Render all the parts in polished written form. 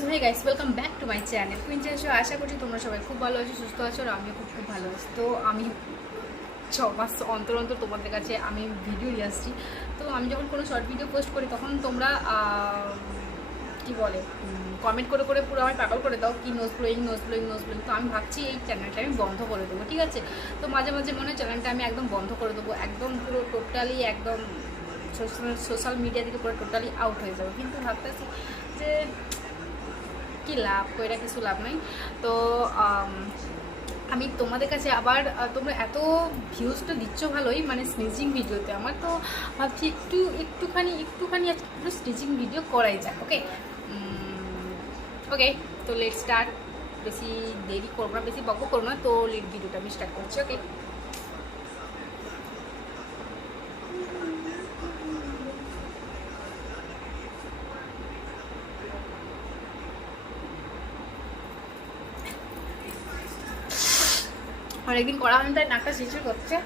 So hey guys, welcome back to my channel কুইন্টেন show. আশা করছি তোমরা সবাই খুব ভালো আছো, সুস্থ আছো, আর আমিও খুব খুব ভালো আছি। তো আমি 6 মাস অন্তর অন্তর তোমাদের কাছে আমি ভিডিও নিয়ে আসছি। তো আমি যখন কোনো শর্ট ভিডিও পোস্ট করি তখন তোমরা কি বলে কমেন্ট করে করে পুরো আমি পাগল করে দাও, কি nose blowing nose blowing nose blowing. তো আমি ভাবছি এই চ্যানেলটা আমি বন্ধ করে দেবো, ঠিক আছে? তো মাঝে মাঝে মনে হয় চ্যানেলটা আমি একদম বন্ধ করে দেবো, একদম পুরো টোটালি একদম সোশ্যাল মিডিয়া থেকে পুরো টোটালি আউট হয়ে যাবে। কিন্তু ভাবতেছি যে কি লাভ, কইরা কিছু লাভ নাই। তো আমি তোমাদের কাছে আবার তোমরা এত ভিউজটা দিচ্ছ ভালোই, মানে স্নিচিং ভিডিওতে। আমার তো ভাবছি একটুখানি আজকে একটু স্টিচিং ভিডিও করাই যাক। ওকে ওকে, তো লেট স্টার্ট। বেশি দেরি করবো না, বেশি বকবক করবো না, তো লেট ভিডিওটা আমি স্টার্ট করছি। ওকে, অনেকদিন করা হয়নি তাই নাকটা শিরশির করছে।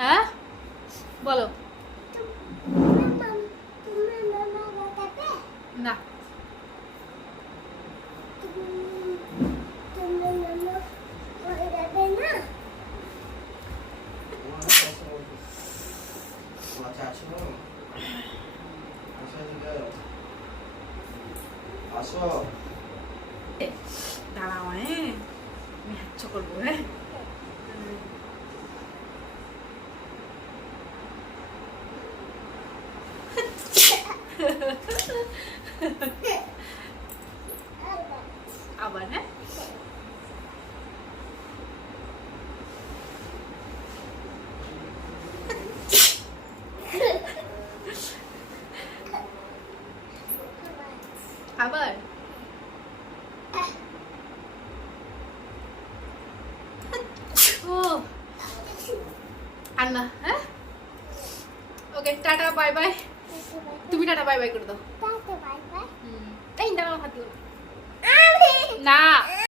হ্যাঁ বলো না। দাঁড়াও, হ্যাঁ আমি হাচ্ছ করবো। হ্যাঁ আবার হ্যাঁ আবার ও আর না, হ্যাঁ ওকে টাটা বাই বাই। তুমি টাটা বাই বাই করে দাও। এই দাঁড়াও হাত দিও না।